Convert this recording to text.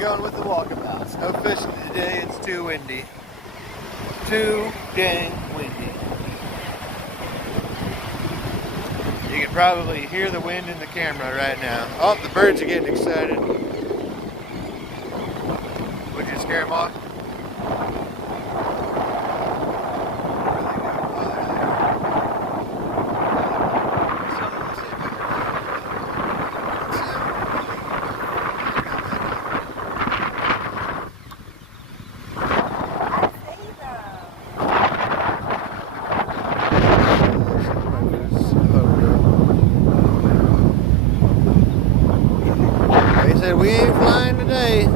going with the walkabouts. No fishing today, it's too windy. Too dang windy. You can probably hear the wind in the camera right now. Oh, the birds are getting excited. Would you scare them off? They said we ain't flying today.